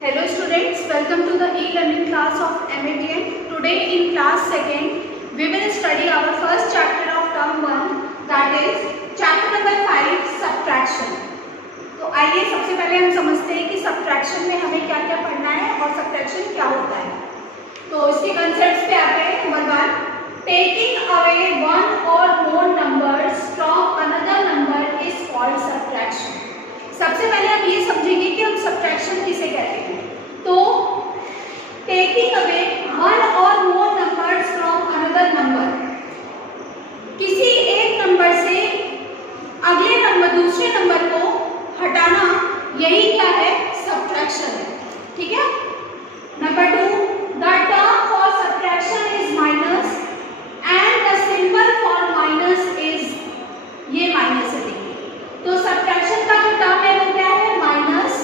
Hello students, welcome to the e-learning class of MATN. Today in class 2nd, we will study our first chapter of term 1, that is chapter number 5, subtraction. तो आइए सबसे पहले हम समझते हैं कि subtraction में हमें क्या क्या पढ़ना है और subtraction क्या होता है। तो इसके concepts पे आते हैं। Number 1, taking away one or more numbers from another number is called subtraction. सबसे पहले हम ये समझेंगे कि हम सब्ट्रैक्शन किसे कहते हैं। तो टेकिंग अवे वन और मोर नंबर्स फ्रॉम अनदर नंबर, किसी एक नंबर से अगले नंबर दूसरे नंबर को हटाना, यही क्या है, सब्ट्रैक्शन है। ठीक है। Number 2, the term for subtraction is minus and the symbol for minus is, ये माइनस है। तो सब्ट्रैक्शन का जो टर्म है वो क्या है, माइनस।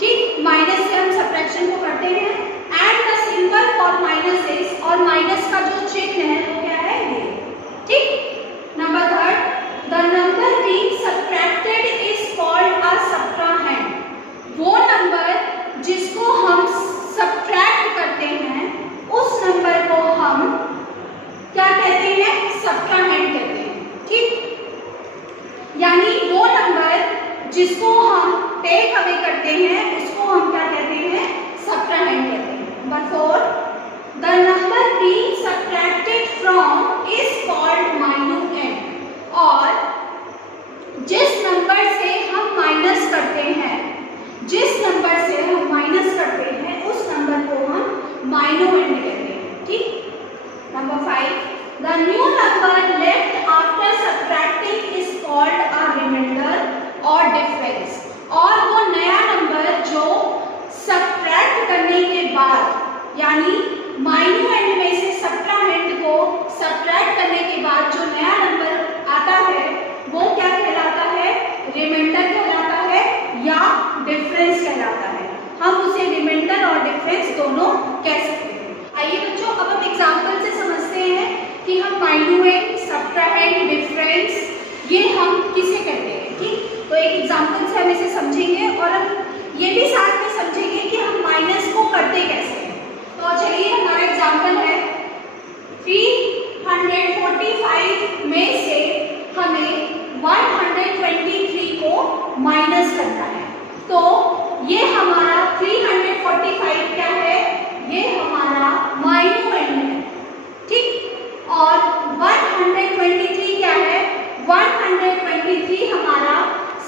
ठीक, माइनस से हम सब्ट्रैक्शन को करते हैं। And the symbol for minus is, और माइनस का जो चिन्ह है वो क्या है, ये। ठीक। Number 3, the number being subtracted is called a subtrahend. वो नंबर जिसको हम सब्ट्रैक्ट करते हैं उस नंबर को हम क्या कहते हैं, सब्ट्राहेंड कहते हैं। ठीक, यानी वो नंबर जिसको हम टेक अवे करते हैं उसको हम क्या कहते हैं, सब्ट्राहेंड कहते हैं। Number 4, the number being subtracted from is called minuend. और जिस नंबर से हम माइनस करते हैं, जिस नंबर से हम माइनस करते हैं उस नंबर को हम माइन्यूएंड कहते हैं। ठीक। Number 5, the new number left after subtracting is called a remainder और डिफरेंस। और वो नया नंबर जो सब्ट्रैक्ट करने के बाद, यानी माइन्यूएंड में से सब्ट्राहेंड को सब्ट्रैक्ट करने के बाद जो नया नंबर आता है वो क्या कहलाता है, रिमाइंडर कहलाता है या डिफरेंस कहलाता है। हम उसे रिमाइंडर और डिफरेंस दोनों कह सकते हैं। आइए बच्चों, अब हम एग्जाम्पल से समझते हैं कि हम माइन्यूएंड, सब्ट्राहेंड, डिफरेंस ये हम किसे कहते हैं। ठीक, तो एक एग्जाम्पल से हम इसे समझेंगे और हम ये भी साथ में समझेंगे कि हम माइनस को करते कैसे हैं। तो चलिए, हमारा एग्जाम्पल है 345 में से हमें 123 को माइनस करना है। तो ये हमारा 345 क्या है, ये हमारा माइन्यूएंड है। ठीक, और 123 क्या है, 123 हमारा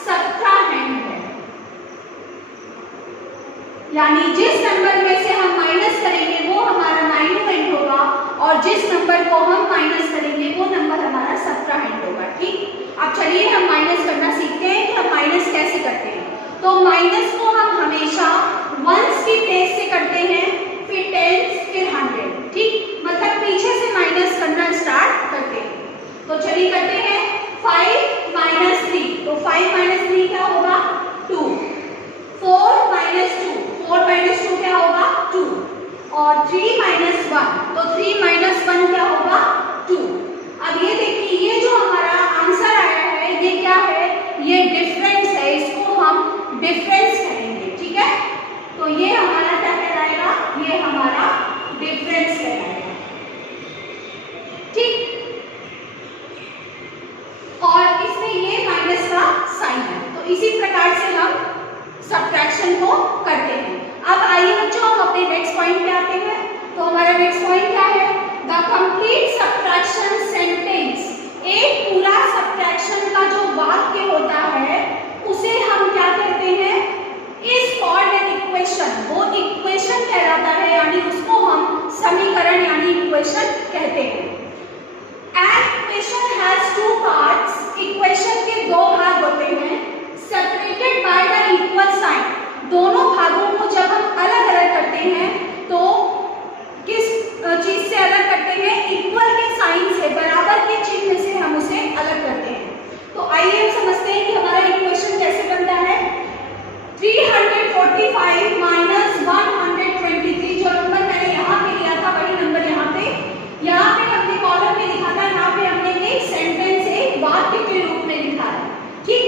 सब्ट्राहेंड है। यानी जिस नंबर में से हम माइनस करेंगे वो हमारा माइन्यूएंड होगा और जिस नंबर को हम माइनस करेंगे वो नंबर हमारा सब्ट्राहेंड होगा। ठीक, अब चलिए हम माइनस करना सीखते हैं कि हम माइनस कैसे करते हैं। तो माइनस को हम हमेशा वंस की प्लेस से करते हैं, फिर टेंस, फिर 100। ठीक, मतलब पीछे से माइनस करना स्टार्ट करते हैं। तो चलिए करते हैं। 5 माइनस 3, तो 5 माइनस 3 क्या होगा, 2। 4 माइनस 2, 4 माइनस 2 क्या होगा, 2। और 3 माइनस 1, तो 3 माइनस 1 क्या होगा, 2। अब ये देखिए, ये जो हमारा आंसर आया है ये क्या है, ये डिफरेंस है, इसको हम डिफरेंस कहेंगे। ठीक है, तो ये हमारा क्या कहलाएगा, ये हमारा डिफरेंस कहलाएगा। ठीक, और इसमें ये माइनस का साइन है। तो इसी प्रकार से हम सब्ट्रैक्शन को करते हैं। अब आइए बच्चों, हम अपने नेक्स्ट पॉइंट पे आते हैं। तो हमारा नेक्स्ट पॉइंट क्या है, द कंप्लीट सब्ट्रैक्शन सेंटेंस। एक पूरा सब्ट्रैक्शन का जो वाक्य होता है उसे हम क्या कहते हैं, इज कॉल्ड एन इक्वेशन। वो इक्वेशन कहलाता है, यानी उसको हम समीकरण यानी इक्वेशन कहते हैं। An equation has two parts. Equation के दो भाग होते हैं, separated by the equal sign. दोनों भागों को जब हम अलग अलग करते हैं तो किस चीज से अलग करते हैं, इक्वल के साइन से, बराबर के चिन्ह से हम उसे अलग करते हैं। तो आइए हम समझते हैं कि हमारा इक्वेशन कैसे बनता है। 345 माइनस 123, जो नंबर मैंने यहाँ पे लिया था वही नंबर यहाँ पे हमने कॉलम में लिखा था, यहाँ पे हमने एक सेंटेंस, एक वाक्य के रूप में लिखा है। ठीक,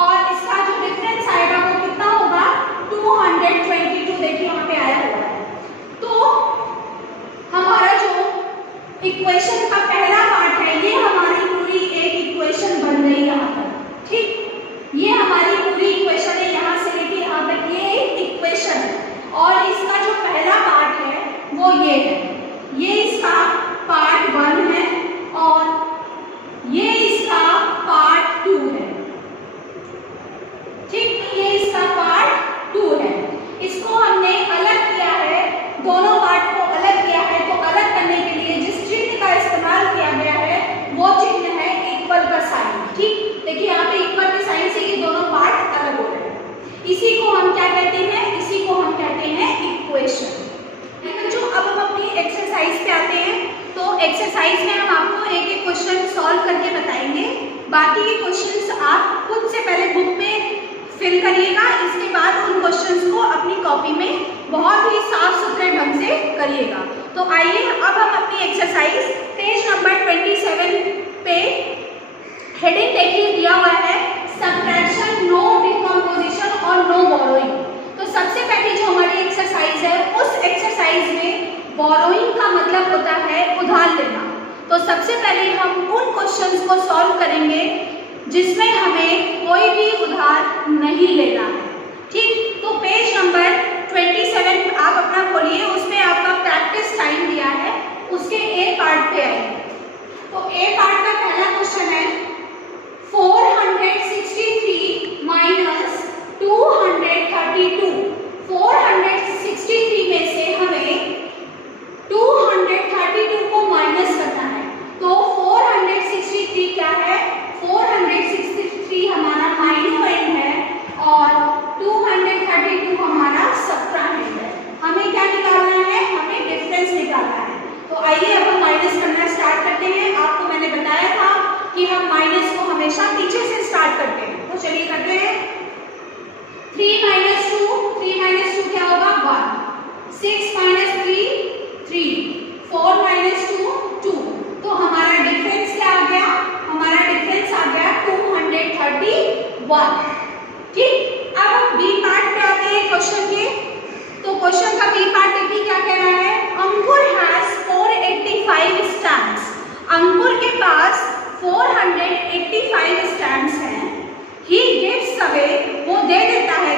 और इसका जो डिफरेंस आएगा वो कितना होगा, 223। एक्सरसाइज में हम आपको एक एक क्वेश्चन सॉल्व करके बताएंगे। बाकी के क्वेश्चंस आप खुद से पहले बुक में फिल करिएगा, इसके बाद उन क्वेश्चंस को अपनी कॉपी में बहुत ही साफ सुथरे ढंग से करिएगा। तो आइए अब हम अपनी एक्सरसाइज पेज नंबर 27 पे हेडिंग देखिए दिया हुआ है सबट्रैक्शन, नो डिकम्पोजिशन और नो बोरोइंग। तो सबसे पहली जो हमारी एक्सरसाइज है उस एक्सरसाइज में बोरोइंग का मतलब होता है उधार लेना। तो सबसे पहले हम उन क्वेश्चंस को सॉल्व करेंगे जिसमें हमें कोई भी उधार नहीं लेना है। ठीक, तो पेज नंबर 27 आप अपना खोलिए, उसमें आपका प्रैक्टिस टाइम दिया है, उसके ए पार्ट पे आइए। तो ए पार्ट का पहला क्वेश्चन है 463 माइनस 232। 463 में से हमें 232 को माइनस करना है। तो 463 क्या है? 463 हमारा माइन्यूएंड है और 232 हमारा सबट्राहेंड है। हमें क्या निकालना है? हमें डिफरेंस निकालना है। तो आइए अब हम माइनस करना स्टार्ट करते हैं। आपको मैंने बताया था कि हम माइनस को हमेशा पीछे से स्टार्ट करते हैं। तो चलिए करते हैं। 3 माइनस 2 क्या होगा? 1। 6 माइनस 3 4 माइनस 2 तो हमारा डिफरेंस क्या आ गया? हमारा डिफरेंस आ गया 231। ठीक, अब हम बी पार्ट पे आते हैं क्वेश्चन के। तो क्वेश्चन का बी पार्ट देखिए क्या कह रहा है। अंकुर हैज 485 स्टैम्प्स। अंकुर के पास 485 स्टैम्प्स हैं। ही गिव्स अवे, वो दे देता है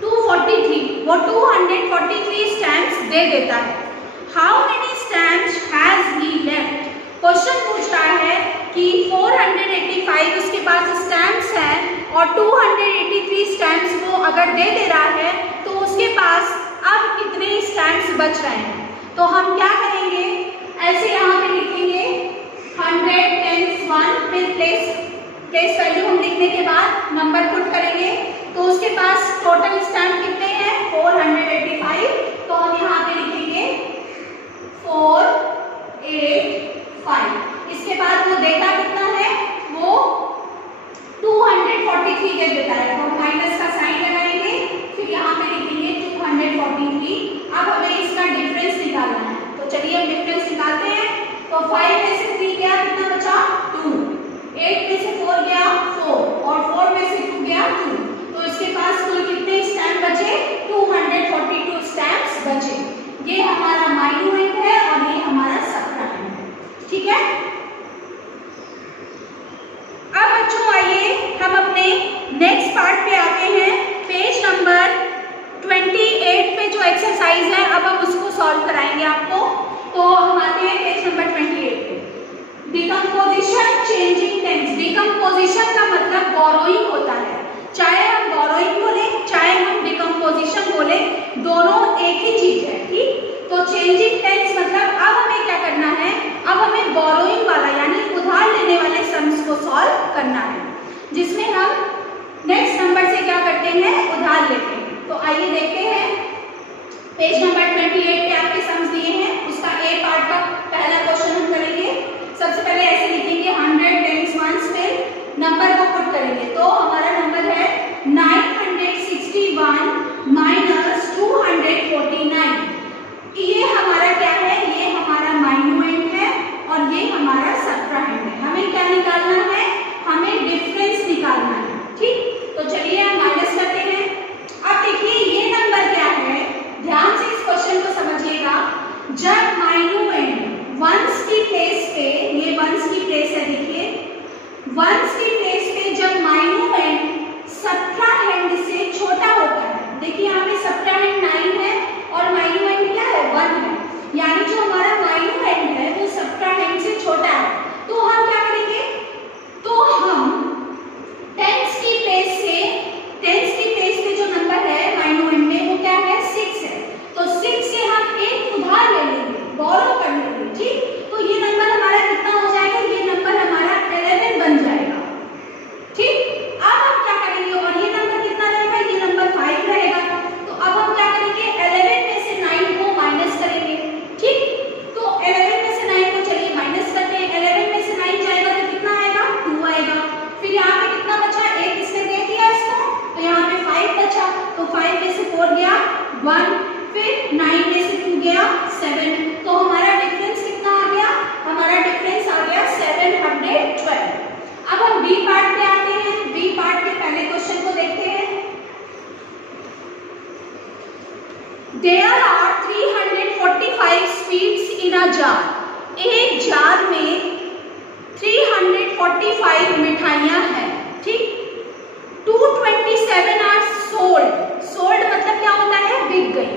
243, वो 243 स्टैम्प्स दे देता है। How many stamps has he left? Question पूछ रहा है कि 485 उसके पास स्टैम्प्स हैं और 283 स्टैम्प्स वो अगर दे दे रहा है तो उसके पास अब कितने स्टैम्प्स बच रहे हैं। तो हम क्या करेंगे, ऐसे यहाँ पे लिखेंगे 100 10 1 फिर प्लेस वैल्यू हम लिखने के बाद नंबर पुट करेंगे। तो उसके पास टोटल स्टैम्प कितने हैं? 485। तो हम यहाँ पे लिखेंगे 485। इसके बाद वो देता कितना है? वो 243 दे देता है। तो हम माइनस का साइन लगाएंगे, फिर यहाँ पे लिखेंगे 243। अब हमें इसका डिफरेंस निकालना है। तो चलिए हम डिफरेंस निकालते हैं। तो 5 में से 3 गया, कितना बचा? 2। 8 में से 4 गया 4 और 4 में से 2 गया 2। तो इसके पास कुल कितने स्टैम्प बचे? 242 स्टैम्प्स बचे। ये हमारा माइन्यूएंड है और ये हमारा सबट्राहेंड है। ठीक है, अब बच्चों आइए हम अपने नेक्स्ट पार्ट पे आते हैं। पेज नंबर 28 पे जो एक्सरसाइज है अब हम उसको सॉल्व कराएंगे आपको। तो हम आते हैं पेज नंबर 28 पे। Decomposition changing tense. डिकम्पोजिशन का मतलब बोरोइंग होता है। चाहे हम बोरोइंग बोले चाहे हम डिकम्पोजिशन बोले, दोनों एक ही चीज है। ठीक, तो चेंजिंग टेंस मतलब अब हमें क्या करना है? अब हमें बोरोइंग वाला यानी उधार लेने वाले सम्स को सॉल्व करना है, जिसमें हम नेक्स्ट नंबर से क्या करते हैं? उधार लेते हैं। तो आइए देखते हैं। पेज नंबर 28 पे आपके सम्स दिए हैं, उसका ए पार्ट का पहला क्वेश्चन हम करेंगे। सबसे पहले ऐसे लिखेंगे 100 10 1 फिर नंबर को पुट करेंगे। तो हमारा नंबर है 961 माइनस 249। ये हमारा क्या है? ये हमारा माइन्यूएंड है और ये हमारा सबट्राहेंड है। हमें क्या निकालना है? हमें डिफरेंस निकालना है। ठीक, तो चलिए हम माइनस करते हैं। अब देखिए ये नंबर क्या है, ध्यान से इस क्वेश्चन को समझिएगा। जब माइन्यूएंड वंस की प्लेस पे, ये वंस की प्लेस है, देखिए वंस की प्लेस पे जब माइन्यूएंड सबट्राहेंड से छोटा होता है, देखिए यहाँ पे सबट्राहेंड 9 है और माइन्यूएंड क्या है? 1 है, यानी जो हमारा माइन्यूएंड है वो सबट्राहेंड से छोटा है। तो हम क्या करेंगे? तो हम टेंस की प्लेस से 4 गया 1, फिर 9 में से 2 गया 7, तो हमारा डिफरेंस कितना आ गया? हमारा डिफरेंस आ गया 712। अब हम बी पार्ट पे आते हैं। बी पार्ट के पहले क्वेश्चन को देखते हैं। There are 345 sweets in a jar. एक जार में 345 मिठाइयां हैं, ठीक। 227 आर सोल्ड। सोल्ड मतलब क्या होता है? बिक गई।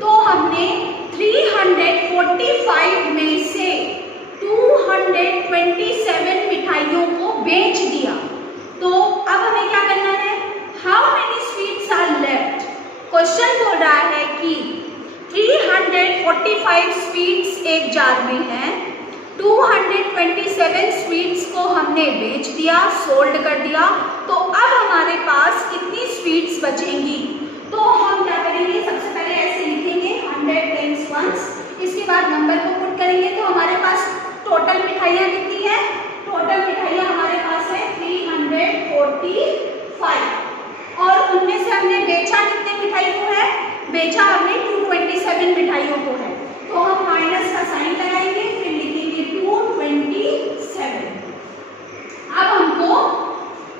तो हमने 345 में से 227 मिठाइयों को बेच दिया। तो अब हमें क्या करना है? How many sweets are left? Question बोल रहा है कि 345 स्वीट्स एक जार में हैं, 227 स्वीट्स को हमने बेच दिया, सोल्ड कर दिया। तो अब हमारे पास कितनी स्वीट्स बचेंगी? तो हम क्या करेंगे? सबसे पहले ऐसे लिखेंगे 100 टाइम्स 1, इसके बाद नंबर को पुट करेंगे। तो हमारे पास टोटल मिठाइयाँ कितनी है? टोटल मिठाइयाँ हमारे पास है 345, और उनमें से हमने बेचा कितने मिठाई को है? बेचा हमने 227 मिठाइयों को है। तो हम माइनस का साइन लगाएंगे, फिर लिखेंगे 227। अब हमको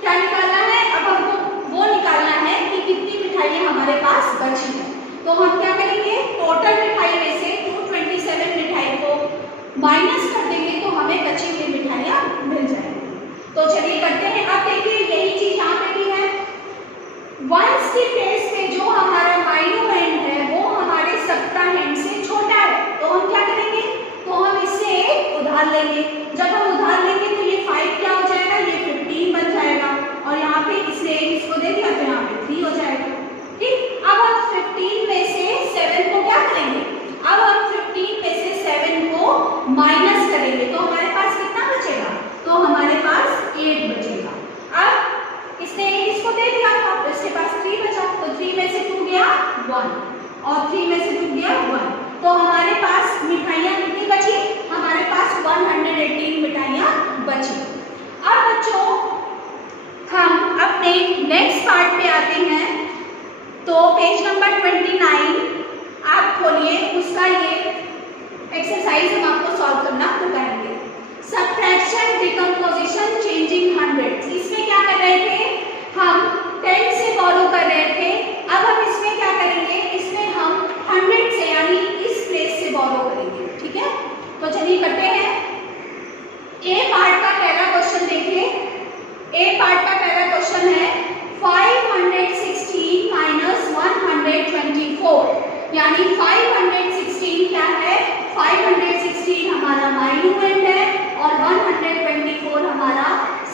क्या निकालना है? अब हमको वो निकालना है कि कितनी मिठाइयाँ हमारे पास बची है। तो हम क्या करेंगे? टोटल मिठाई में से 227 मिठाई को माइनस कर देंगे तो हमें बची हुई मिठाइयाँ मिल जाएंगी। तो चलिए करते हैं। अब देखिए यही चीज यहाँ पे भी है। वंस के केस में जो हमारा माइन्यूएंड है वो हमारे सबट्राहेंड से छोटा है, तो हम क्या करेंगे? तो हम इससे एक उधार लेंगे। जब हम उधार लेंगे तो ये 5 क्या हो जाएगा? ये 15 बन जाएगा, और यहाँ पे इसने इसको दे दिया तो यहाँ पे 3 हो जाएगा, ठीक। अब हम 15 में से 7 को क्या करेंगे? अब हम 15 में से 7 को माइनस करेंगे, तो हमारे पास कितना बचेगा? तो हमारे पास 8 बचेगा। अब इसने इसको दे दिया था तो इसके पास 3 बचा, तो 3 में से 2 गया 1, और 3 में से 2 गया 1, तो हमारे पास मिठाइयाँ कितनी बची? हमारे पास 118 मिठाइयाँ बची। अब बच्चों हम अपने नेक्स्ट पार्ट पे आते हैं। तो पेज नंबर 29 आप खोलिए, उसका ये एक्सरसाइज हम आपको सॉल्व करना बताएंगे। Subtraction, decomposition, changing hundreds. इसमें क्या कर रहे थे? हम 10 से बोरो कर रहे थे। अब हम इसमें क्या करेंगे? इसमें हम 100 से यानी इस प्लेस से बोरो करेंगे, ठीक है। तो चलिए करते हैं। ए पार्ट का पहला क्वेश्चन देखिए। ए पार्ट का पहला क्वेश्चन है 516 माइनस 124, यानी 516 क्या है? 516 हमारा माइन्यूएंड है और 124 हमारा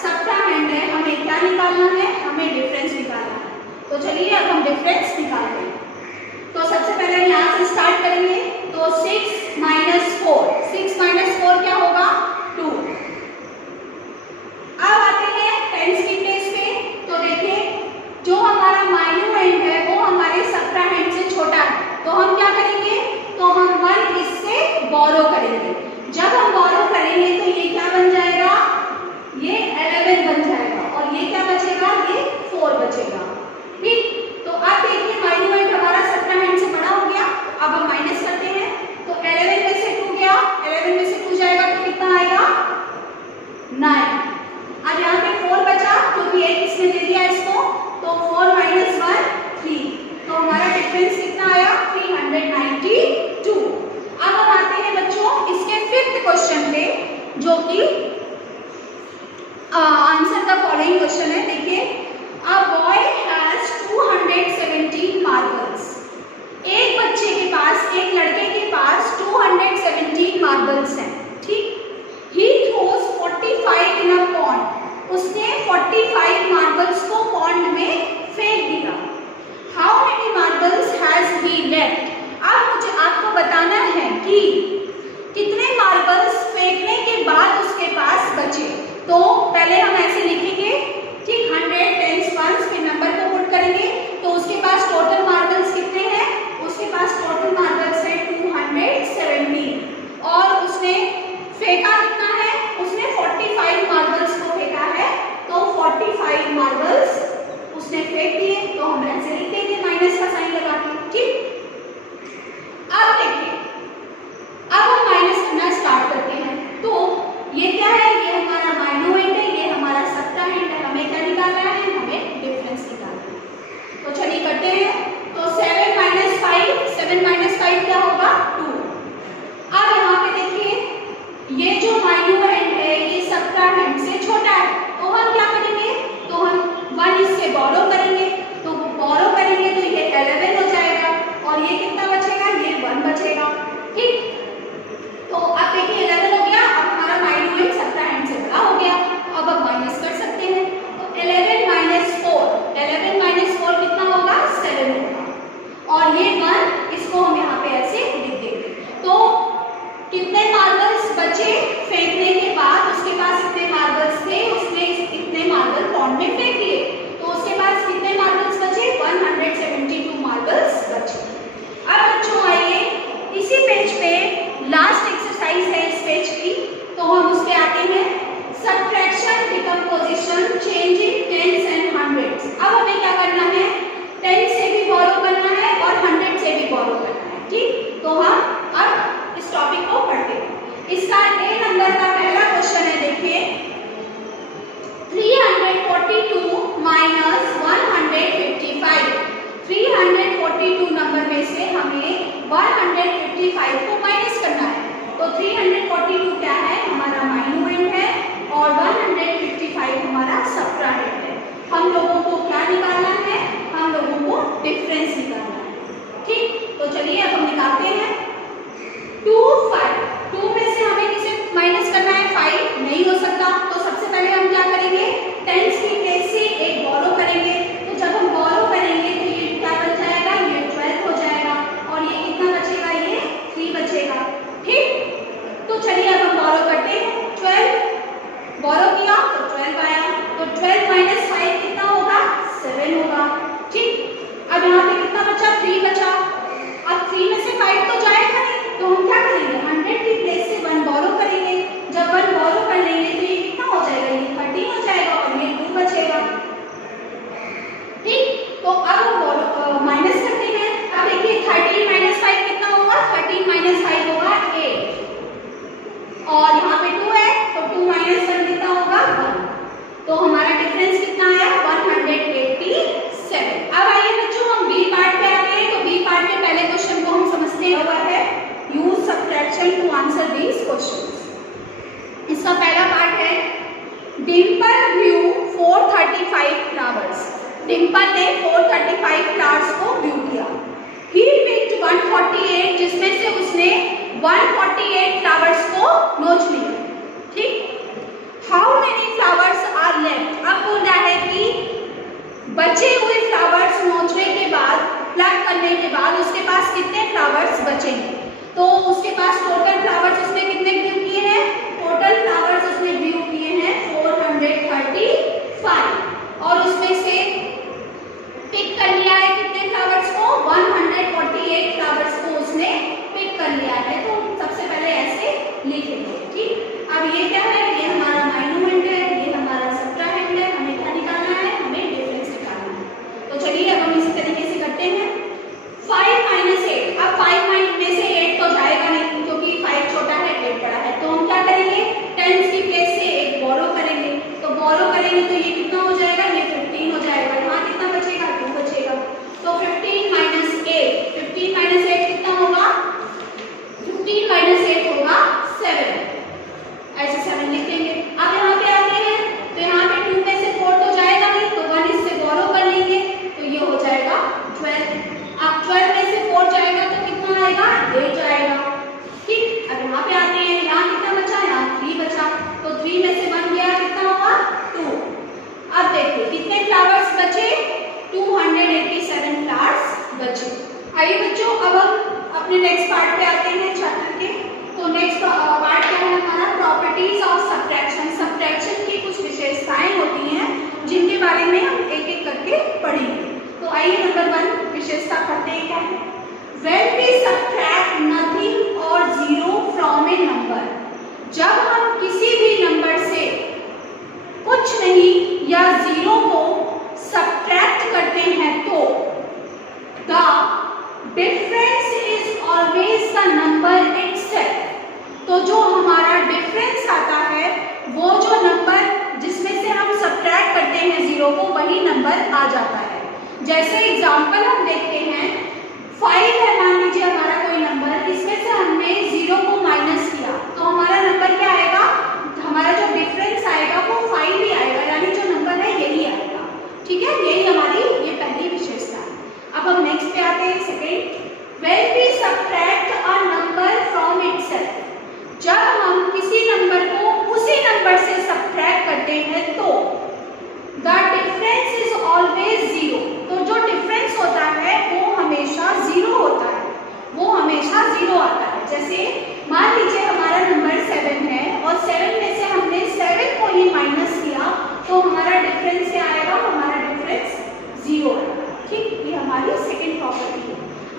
सबट्राहेंड है। हमें क्या निकालना है? हमें डिफरेंस निकालना है। तो चलिए अब हम डिफरेंस निकालते हैं। तो सबसे पहले हम यहाँ से स्टार्ट करेंगे। तो 6 माइनस 4, 6 माइनस 4 क्या होगा? 2। अब आते हैं टेंस की प्लेस पे। तो देखिए जो हमारा माइन्यूएंड है वो हमारे सबट्राहेंड से छोटा है, तो हम क्या करेंगे? तो हम 1 इससे बोरो करेंगे। जब हम बोरो करेंगे तो ये क्या बन जाएगा? ये 11 बन जाएगा, और ये क्या बचेगा? ये 4 बचेगा, ठीक। तो अब देखिए माइन्यूएंड हमारा सबट्राहेंड से बड़ा हो गया। अब हम माइनस करते हैं। तो 11 में से 2 गया, 11 में से 2 जाएगा तो कितना आएगा? 9। अब यहाँ पे 4 बचा क्योंकि एक इसने दे दिया इसको, तो 4 माइनस 1 3, तो हमारा डिफरेंस कितना आया? 392। अब हम आते हैं बच्चों इसके 5th क्वेश्चन पे, जो कि ठीक। अब देखिए, अब हम माइनस करना स्टार्ट करते हैं। तो ये क्या है, ये हमारा माइनोएंड है, ये हमारा सब्ट्राहेंड है। हमें क्या निकालना है, हमें डिफरेंस निकालना है। तो चलिए करते हैं। तो 7 माइनस 5, 7 माइनस 5 क्या होगा, 2। अब यहाँ पे देखिए, ये जो माइनोएंड है ये सब्ट्राहेंड से छोटा है, तो हम क्या करेंगे, तो हम 1 इससे बोरो करेंगे। तो बोरो करेंगे तो ये 11 हो जाएगा, और ये कितना बचेगा, ये 1 बचेगा, ठीक। तो अब देखिए 11 हो गया, अब हमारा माइनोएंड सब्ट्राहेंड से बड़ा हो गया। अब हम माइनस कर सकते हैं। तो 11 माइनस 4, 11 माइनस 4 कितना होगा, 7 होगा, और ये 1, इसको हम यहाँ पे ऐसे लिख देंगे। तो कितने मार्बल्स बचे फेंकने के बाद, उसके पास इतने मार्बल्स थे, उसने इतने मार्बल पॉन्ड में फेंक दिए, तो उसके पास कितने मार्बल्स बचे, 172 मार्बल्स बचे। अब बच्चों आइए, इसी पेज पे लास्ट एक्सरसाइज है इस पेज की, तो हम उस पे आते हैं। Subtraction, decomposition, changing tens and hundreds. अब हमें क्या करना है, 10 से भी बोरो करना है और 100 से भी बोरो करना है, ठीक। तो हम अब इस टॉपिक को पढ़ते हैं। इसका ए नंबर का पहला क्वेश्चन है, देखिए 342 माइनस 155। 342 नंबर में से हमें 155 को माइनस करना है। तो 342 क्या है, हमारा माइनोएंड है, और 155 हमारा सब्ट्राहेंड है। हम लोगों को क्या निकालना है, हम लोगों को डिफरेंस निकालना है, ठीक। तो चलिए अब हम निकालते हैं। 2 5, 2 में से हमें किसे माइनस करना है, 5 नहीं हो सकता। तो सबसे पहले हम क्या करेंगे, 10 की प्लेस से एक बोरो करेंगे। तो जब हम बोरो करेंगे तो ये क्या बन जाएगा, ये 12 हो जाएगा, और ये कितना बचेगा, ये 3 बचेगा, ठीक। तो चलिए अब हम बोरो करते हैं। 12 बोरो किया तो 12 आया, तो 12 माइनस 5 कितना होगा, 7 होगा, ठीक। अब यहाँ पे कितना बचा, 3 बचा। अब 3 में से 5 तो जाएगा नहीं, तो हम क्या करेंगे, 100 की प्लेस से 1 बोरो करेंगे। जब 1 बोरो कर लेंगे तो ये कितना हो जाएगा, ये 13 हो जाएगा, और ये 2 बचेगा, ठीक। तो अब हम माइनस करते हैं। अब देखिए 13 माइनस 5 कितना होगा, 13 माइनस 5 होगा 8, और यहाँ पे 2 है, तो 2 माइनस 1 कितना होगा, 1। तो हमारा डिफरेंस कितना आया, 187। अब आइए बच्चों हम बी पार्ट पे आते हैं। तो बी पार्ट के पहले क्वेश्चन को हम समझते हैं, हुआ है use subtraction to answer these questions. इसका पहला पार्ट है, डिम्पल व्यू 435 फ्लावर्स। डिम्पल ने 435 फ्लावर्स को व्यू किया। ही पिक्ड 148, जिसमें से उसने 148 फ्लावर्स को नोच लिया, ठीक। How many flowers are left. अब बोल रहा है कि बचे हुए फ्लावर्स नोचने के बाद, प्लग करने के बाद उसके पास कितने फ्लावर्स बचेंगे। तो उसके पास टोटल फ्लावर्स उसने कितने व्यू किए हैं, टोटल फ्लावर्स उसने व्यू किए हैं 435, और उसमें से पिक कर लिया है कितने फ्लावर्स को, 148 फ्लावर्स को उसने पिक कर लिया है। तो सबसे पहले ऐसे लिखेंगे, ठीक। अब ये क्या है, ये हमारा माइनोएंड है, ये हमारा सब्ट्राहेंड है। हमें क्या निकालना है, हमें डिफरेंस निकालना है। तो चलिए अब हम इसी तरीके से करते हैं। 5 माइनस 8, अब 5 में से 8 तो जाएगा नहीं, क्योंकि 5 छोटा है, 8 बड़ा है। तो हम क्या करेंगे, 10 की प्लेस से एक बोरो करेंगे। तो बोरो करेंगे तो ये कितना हो जाएगा, ये 15 हो जाएगा। यहाँ कितना बचेगा, 2 बचेगा। तो 15 माइनस 8, 15 माइनस 8 कितना होगा, 15 माइनस 8 होगा 7, ऐसे 7 लिख देंगे। अब यहाँ पे आते हैं, तो यहाँ पे 2 में से 4 तो जाएगा नहीं, तो 1 इससे बोरो कर लेंगे, तो ये हो जाएगा 12। अब 12 में से 4 जाएगा तो कितना आएगा, 8 जाएगा, ठीक। अब यहाँ पे आते हैं, यहाँ कितना बचा, यहाँ 3 बचा, तो 3 में से 1 गया, कितना होगा, 2। अब देखिए कितने फ्लावर्स बचे, 287 फ्लावर्स बचे। आइए बच्चों अब हम अपने नेक्स्ट पार्ट पे आते हैं चैप्टर के। तो नेक्स्ट पार्ट क्या है हमारा, प्रॉपर्टीज ऑफ सब्ट्रैक्शन। सब्ट्रैक्शन की कुछ विशेषताएं होती हैं जिनके बारे में हम एक एक करके पढ़ेंगे। तो आइए नंबर 1 विशेषता पढ़ते हैं, क्या है, व्हेन वी सब्ट्रैक्ट नथिंग और 0 फ्रॉम ए नंबर। जब हम किसी भी नंबर से कुछ नहीं या 0 को सब्ट्रैक्ट करते हैं तो द जैसे एग्जाम्पल हम देखते हैं 5 है, मान लीजिए हमारा कोई नंबर, इसमें से हमने 0 को माइनस किया तो हमारा नंबर क्या आएगा, हमारा जो डिफरेंस आएगा वो 5 ही आएगा, यानी जो नंबर है यही आएगा। ठीक है, यही हमारी ये पहली विशेषता है। अब हम नेक्स्ट पे आते हैं, second, when we subtract a number from itself, जब हम किसी नंबर को उसी नंबर से सब्ट्रैक्ट करते हैं तो the difference is always 0, तो जो डिफरेंस होता है वो हमेशा 0 होता है, वो हमेशा 0 आता है। जैसे मान लीजिए हमारा नंबर 7 है और 7 में से हमने 7 को ही माइनस किया तो हमारा डिफरेंस क्या आएगा, हमारा डिफरेंस 0 आएगा। ठीक, ये हमारी सेकेंड प्रॉपर्टी है।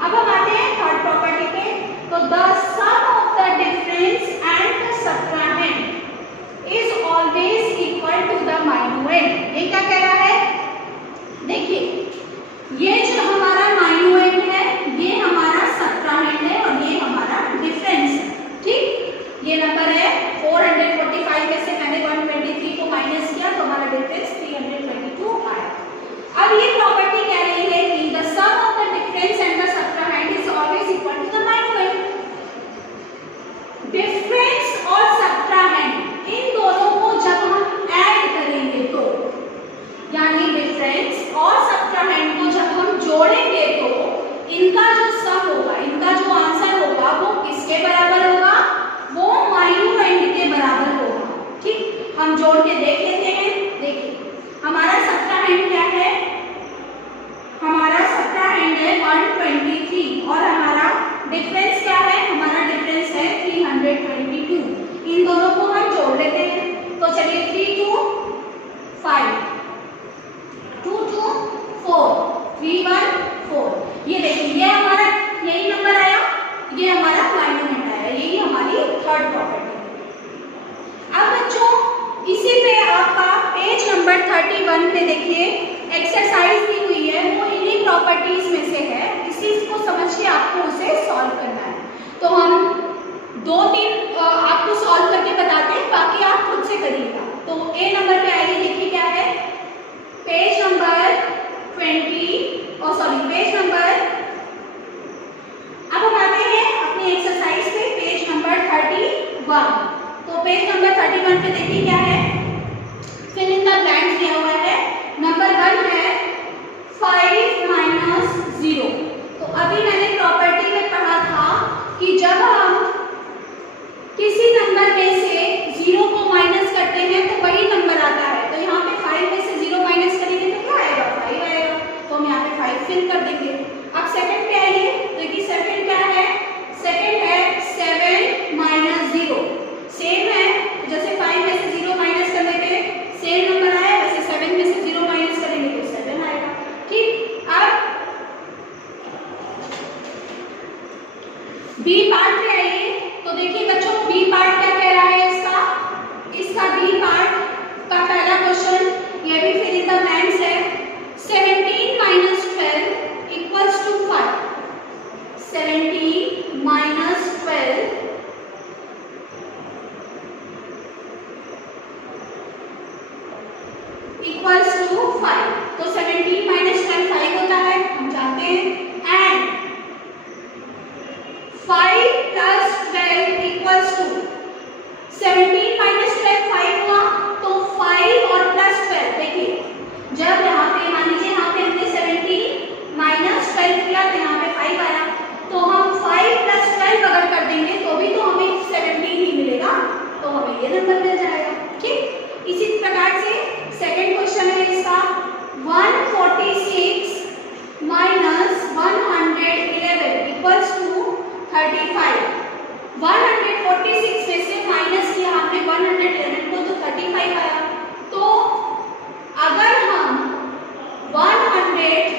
अब हम आते हैं थर्ड प्रॉपर्टी पे, तो the sum of the difference and the subtrahend is always equal to the minuend. ये क्या कह रहा है, देखिए ये जो हमारा माइन्यूएंड है ये हमारा सब्ट्रैंड है और ये हमारा डिफरेंस है। ठीक, ये नंबर है 445 में से मैंने 123 को माइनस किया तो हमारा डिफरेंस 322 आया। अब ये प्रॉपर्टी कह रही है कि the sum of the difference and the subtrahend is always equal to the minuend. Difference और सब्ट्रैंड इन दोनों को जब हम ऐड करेंगे तो, यानी डिफरेंस और सब्ट्रैंड को जब हम जोड़ेंगे तो इनका जो सम होगा, इनका जो आंसर होगा वो किसके बराबर होगा, वो माइन्यूएंड के बराबर होगा। ठीक, हम जोड़ के देख लेते हैं। देखिए हमारा सब्ट्रैंड क्या है, हमारा सब्ट्रैंड है 123 और हमारा डिफरेंस क्या है, हमारा डिफरेंस है 322। इन दोनों को हम जोड़ लेते हैं, तो चलिए 3 2 5, 2 2 4, 3 1 4। ये देखिए ये हमारा यही नंबर आया, ये हमारा माइन्यूएंड आया, यही हमारी थर्ड प्रॉपर्टी है। अब बच्चों इसी पे आपका पेज नंबर 31 पे देखिए एक्सरसाइज दी हुई है, वो इन्हीं प्रॉपर्टीज में से है। इसी को समझ के आपको उसे सॉल्व करना है। तो हम 2-3 आपको सॉल्व करके बताते हैं, बाकी आप खुद से करिएगा। तो ए नंबर पे आइए, देखिए क्या है, पेज नंबर 20 और सॉरी पेज नंबर, अब हम आते हैं अपनी एक्सरसाइज पे पेज नंबर 31। तो पेज नंबर 31 पे देखिए क्या है, फिल इन द ब्लैंक्स दिया हुआ है। नंबर 1 है 5 माइनस 0। तो अभी मैंने प्रॉपर्टी में पढ़ा था कि जब हम किसी नंबर में से 0 को माइनस करते हैं तो वही नंबर आता है। तो यहाँ पे 5 में से 0 माइनस करेंगे तो क्या आएगा, 5 आएगा। तो हम यहाँ पे 5 फिल कर देंगे। अब सेकंड पे आइए, देखिए सेकंड क्या है, सेकंड है 7 माइनस 0। सेम है, जैसे 5 में से 0 माइनस करने पे सेम नंबर आया, वैसे 7 में से 0 माइनस करेंगे तो 7 आएगा। ठीक, अब बी पार्ट पे आइए, तो देखिए बच्चों बी पार्ट क्या कह रहा है, इसका बी पार्ट का पहला क्वेश्चन, ये भी फिर इन द ब्लैंक्स है। 17 minus 12 equals to 5। 17 minus 12 equals to 5। तो 17 माइनस 12 5 होता है, हम जानते हैं। And 5 plus 12 equals to 17 minus 12 5 हुआ, तो 5 और प्लस 12, देखिए जब यहाँ पे मान लीजिए यहाँ पे हमने 17 माइनस 12 किया तो यहाँ पे 5 आया, तो हम 5 प्लस 12 अगर कर देंगे तो भी तो हमें 17 ही मिलेगा, तो हमें ये नंबर मिल जाएगा। ठीक, इसी प्रकार से सेकंड क्वेश्चन है इसका 146 माइनस 111 इक्वल्स टू 35। 146 में से माइनस किया हमने 111 को तो 35 आया। तो अगर हम 35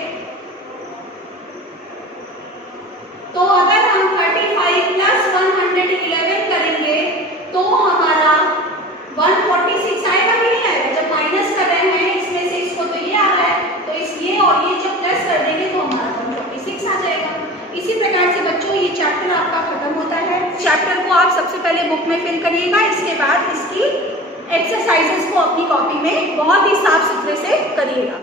प्लस 111 करेंगे तो हमारा 146 आएगा कि नहीं आएगा। जब माइनस कर रहे हैं इसमें से इसको तो ये आ रहा है, तो इसलिए और ये जब प्लस कर देंगे तो हमारा 146 आ जाएगा। इसी प्रकार से बच्चों ये चैप्टर आपका खत्म होता है। चैप्टर को आप सबसे पहले बुक में फिल करिएगा, इसके बाद इसकी एक्सरसाइजेस को अपनी कॉपी में बहुत ही साफ सुथरे से करिएगा।